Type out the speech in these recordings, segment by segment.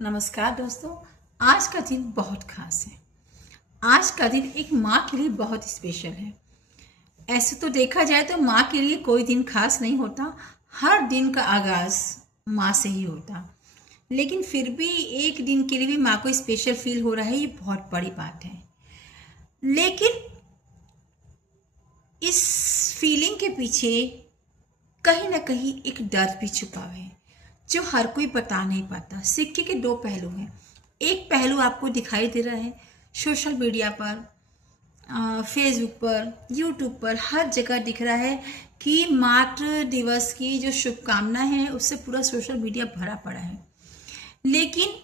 नमस्कार दोस्तों। आज का दिन बहुत खास है। आज का दिन एक माँ के लिए बहुत स्पेशल है। ऐसे तो देखा जाए तो माँ के लिए कोई दिन खास नहीं होता, हर दिन का आगाज माँ से ही होता। लेकिन फिर भी एक दिन के लिए भी माँ को स्पेशल फील हो रहा है, ये बहुत बड़ी बात है। लेकिन इस फीलिंग के पीछे कहीं ना कहीं एक डर भी छुपा है जो हर कोई बता नहीं पाता। सिक्के के दो पहलू हैं। एक पहलू आपको दिखाई दे रहा है सोशल मीडिया पर, फेसबुक पर, यूट्यूब पर, हर जगह दिख रहा है कि मातृ दिवस की जो शुभकामनाएं हैं उससे पूरा सोशल मीडिया भरा पड़ा है। लेकिन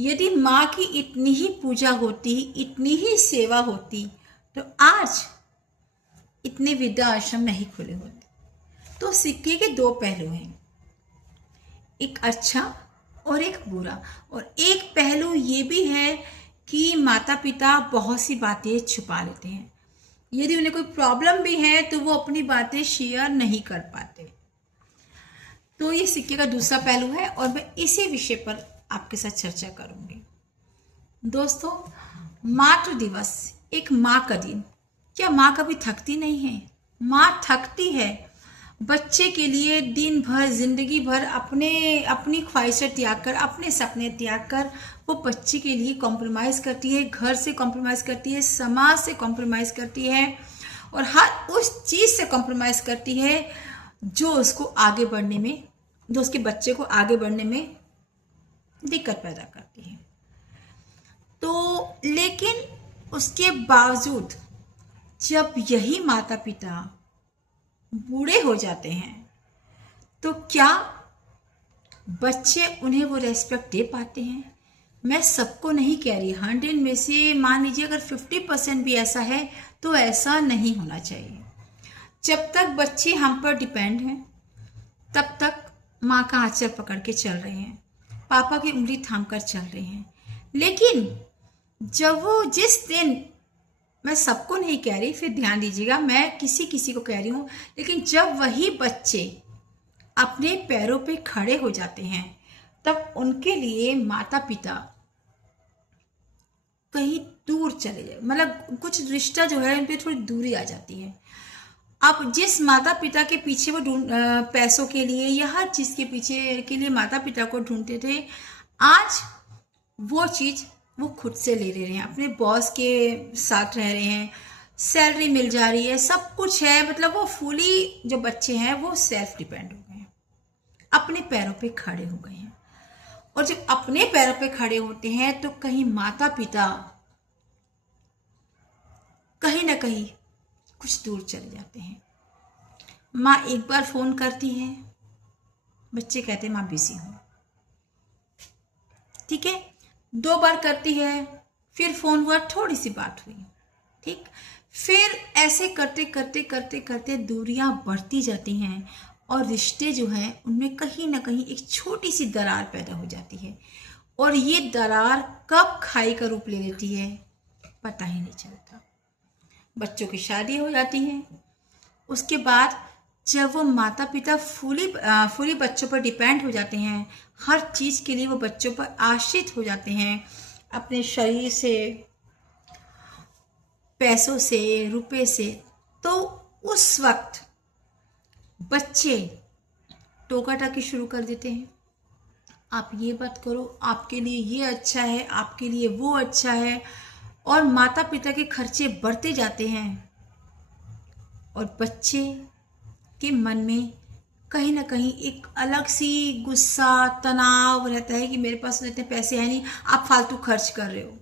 यदि माँ की इतनी ही पूजा होती, इतनी ही सेवा होती, तो आज इतने वृद्धा आश्रम नहीं खुले होते। तो सिक्के के दो पहलू हैं, एक अच्छा और एक बुरा। और एक पहलू ये भी है कि माता पिता बहुत सी बातें छुपा लेते हैं। यदि उन्हें कोई प्रॉब्लम भी है तो वो अपनी बातें शेयर नहीं कर पाते। तो ये सिक्के का दूसरा पहलू है और मैं इसी विषय पर आपके साथ चर्चा करूंगी। दोस्तों, मातृ दिवस, एक माँ का दिन। क्या माँ कभी थकती नहीं है? माँ थकती है। बच्चे के लिए दिन भर, जिंदगी भर अपनी ख्वाहिशें त्याग कर, अपने सपने त्याग कर वो बच्चे के लिए कॉम्प्रोमाइज करती है, घर से कॉम्प्रोमाइज करती है, समाज से कॉम्प्रोमाइज करती है और हर उस चीज से कॉम्प्रोमाइज करती है जो उसको आगे बढ़ने में, जो उसके बच्चे को आगे बढ़ने में दिक्कत पैदा करती है। तो लेकिन उसके बावजूद जब यही माता पिता बूढ़े हो जाते हैं तो क्या बच्चे उन्हें वो रेस्पेक्ट दे पाते हैं? मैं सबको नहीं कह रही, 100 में से मान लीजिए अगर 50% भी ऐसा है तो ऐसा नहीं होना चाहिए। जब तक बच्चे हम पर डिपेंड हैं तब तक माँ का आंचल पकड़ के चल रहे हैं, पापा की उंगली थाम कर चल रहे हैं। लेकिन जब वो जिस दिन, मैं सबको नहीं कह रही, फिर ध्यान दीजिएगा, मैं किसी किसी को कह रही हूँ, लेकिन जब वही बच्चे अपने पैरों पे खड़े हो जाते हैं तब उनके लिए माता पिता कहीं दूर चले जाए, मतलब कुछ रिश्ता जो है उन पे थोड़ी दूरी आ जाती है। अब जिस माता पिता के पीछे वो पैसों के लिए या हर चीज के पीछे के लिए माता पिता को ढूंढते थे, आज वो चीज वो खुद से ले रहे हैं, अपने बॉस के साथ रह रहे हैं, सैलरी मिल जा रही है, सब कुछ है। मतलब वो फुली, जो बच्चे हैं वो सेल्फ डिपेंड हो गए हैं, अपने पैरों पे खड़े हो गए हैं। और जब अपने पैरों पे खड़े होते हैं तो कहीं माता पिता कहीं ना कहीं कुछ दूर चले जाते हैं। माँ एक बार फोन करती है, बच्चे कहते हैं माँ बिजी हूं। ठीक है, 2 बार करती है, फिर फोन हुआ, थोड़ी सी बात हुई, ठीक, फिर ऐसे करते करते करते करते दूरियां बढ़ती जाती हैं और रिश्ते जो हैं उनमें कहीं ना कहीं एक छोटी सी दरार पैदा हो जाती है। और ये दरार कब खाई का रूप ले लेती है पता ही नहीं चलता। बच्चों की शादी हो जाती है, उसके बाद जब वो माता पिता फुली बच्चों पर डिपेंड हो जाते हैं, हर चीज़ के लिए वो बच्चों पर आश्रित हो जाते हैं, अपने शरीर से, पैसों से, रुपए से, तो उस वक्त बच्चे टोका टाकी शुरू कर देते हैं। आप ये बात करो, आपके लिए ये अच्छा है, आपके लिए वो अच्छा है, और माता पिता के खर्चे बढ़ते जाते हैं और बच्चे के मन में कहीं ना कहीं एक अलग सी गुस्सा, तनाव रहता है कि मेरे पास इतने पैसे हैं नहीं, आप फालतू खर्च कर रहे हो,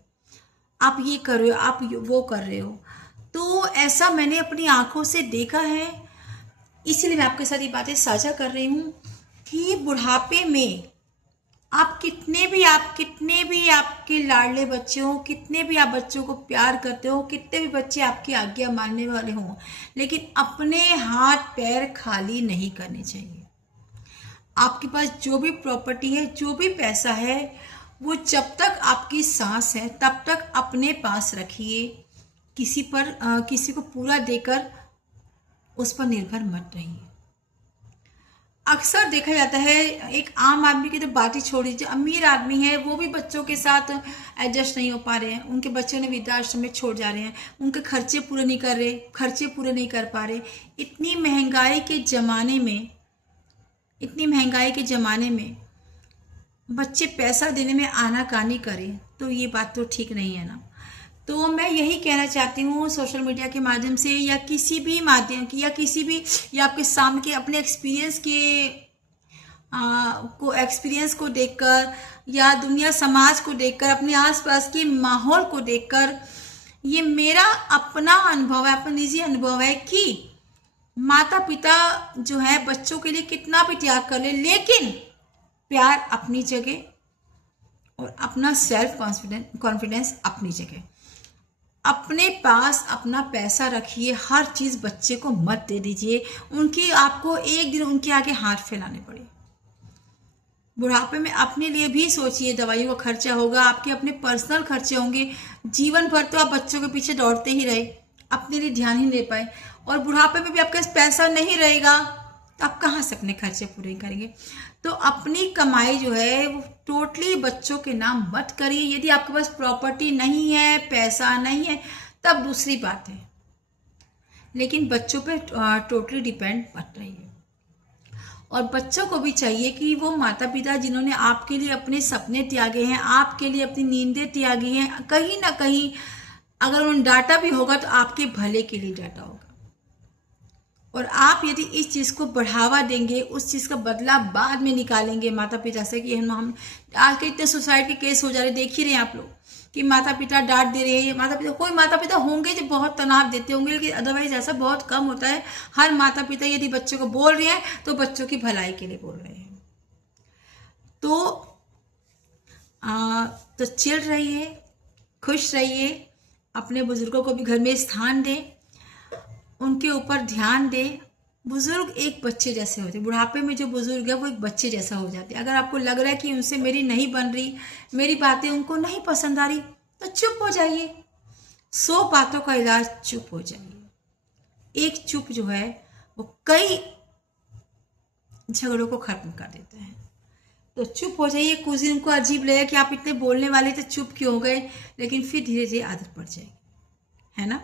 आप ये कर रहे हो, आप वो कर रहे हो। तो ऐसा मैंने अपनी आंखों से देखा है, इसीलिए मैं आपके साथ ये बातें साझा कर रही हूँ कि बुढ़ापे में आप कितने भी आपके लाडले बच्चे हो, कितने भी आप बच्चों को प्यार करते हो, कितने भी बच्चे आपकी आज्ञा मानने वाले हों, लेकिन अपने हाथ पैर खाली नहीं करने चाहिए। आपके पास जो भी प्रॉपर्टी है, जो भी पैसा है, वो जब तक आपकी सांस है तब तक अपने पास रखिए। किसी को पूरा देकर उस पर निर्भर मत रहिए। अक्सर देखा जाता है, एक आम आदमी की तो बात ही छोड़ दीजिए, अमीर आदमी है वो भी बच्चों के साथ एडजस्ट नहीं हो पा रहे हैं, उनके बच्चों ने वृद्धाश्रम में छोड़ जा रहे हैं, उनके खर्चे पूरे नहीं कर रहे, खर्चे पूरे नहीं कर पा रहे। इतनी महंगाई के ज़माने में, इतनी महंगाई के ज़माने में बच्चे पैसा देने में आनाकानी करें तो ये बात तो ठीक नहीं है ना। तो मैं यही कहना चाहती हूँ सोशल मीडिया के माध्यम से, या किसी भी माध्यम की, या किसी भी, या आपके सामने के अपने एक्सपीरियंस के एक्सपीरियंस को देखकर, या दुनिया समाज को देखकर, अपने आसपास के माहौल को देखकर, ये मेरा अपना अनुभव है, अपना निजी अनुभव है कि माता पिता जो है बच्चों के लिए कितना भी त्याग कर ले, लेकिन प्यार अपनी जगह और अपना सेल्फ कॉन्फिडेंस अपनी जगह। अपने पास अपना पैसा रखिए, हर चीज़ बच्चे को मत दे दीजिए, उनकी आपको एक दिन उनके आगे हाथ फैलाने पड़े। बुढ़ापे में अपने लिए भी सोचिए, दवाइयों का खर्चा होगा, आपके अपने पर्सनल खर्चे होंगे, जीवन भर तो आप बच्चों के पीछे दौड़ते ही रहे, अपने लिए ध्यान ही नहीं दे पाए, और बुढ़ापे में भी आपके पास पैसा नहीं रहेगा तो आप कहाँ से अपने खर्चे पूरे करेंगे। तो अपनी कमाई जो है वो टोटली बच्चों के नाम मत करिए। यदि आपके पास प्रॉपर्टी नहीं है, पैसा नहीं है, तब दूसरी बात है, लेकिन बच्चों पे टोटली डिपेंड मत रहिए। और बच्चों को भी चाहिए कि वो माता पिता जिन्होंने आपके लिए अपने सपने त्यागे हैं, आपके लिए अपनी नींदें त्यागी हैं, कहीं ना कहीं अगर उन्होंने डांटा भी होगा तो आपके भले के लिए डांटा होगा। और आप यदि इस चीज़ को बढ़ावा देंगे, उस चीज़ का बदला बाद में निकालेंगे माता पिता से, कि हम आज के इतने सुसाइड के केस हो जा रहे, देख ही रहे हैं आप लोग कि माता पिता डांट दे रहे हैं। माता पिता, कोई माता पिता होंगे जो बहुत तनाव देते होंगे, लेकिन अदरवाइज ऐसा बहुत कम होता है। हर माता पिता यदि बच्चों को बोल रहे हैं तो बच्चों की भलाई के लिए बोल रहे हैं। तो चिल रहिए, खुश रहिए, अपने बुजुर्गों को भी घर में स्थान दें, उनके ऊपर ध्यान दें। बुजुर्ग एक बच्चे जैसे होते हैं, बुढ़ापे में जो बुजुर्ग है वो एक बच्चे जैसा हो जाते हैं। अगर आपको लग रहा है कि उनसे मेरी नहीं बन रही, मेरी बातें उनको नहीं पसंद आ रही, तो चुप हो जाइए। 100 बातों का इलाज चुप हो जाइए। एक चुप जो है वो कई झगड़ों को खत्म कर देता है। तो चुप हो जाइए। कुछ दिन उनको अजीब लगेगा कि आप इतने बोलने वाले थे, चुप क्यों हो गए, लेकिन फिर धीरे धीरे आदत पड़ जाएगी, है ना।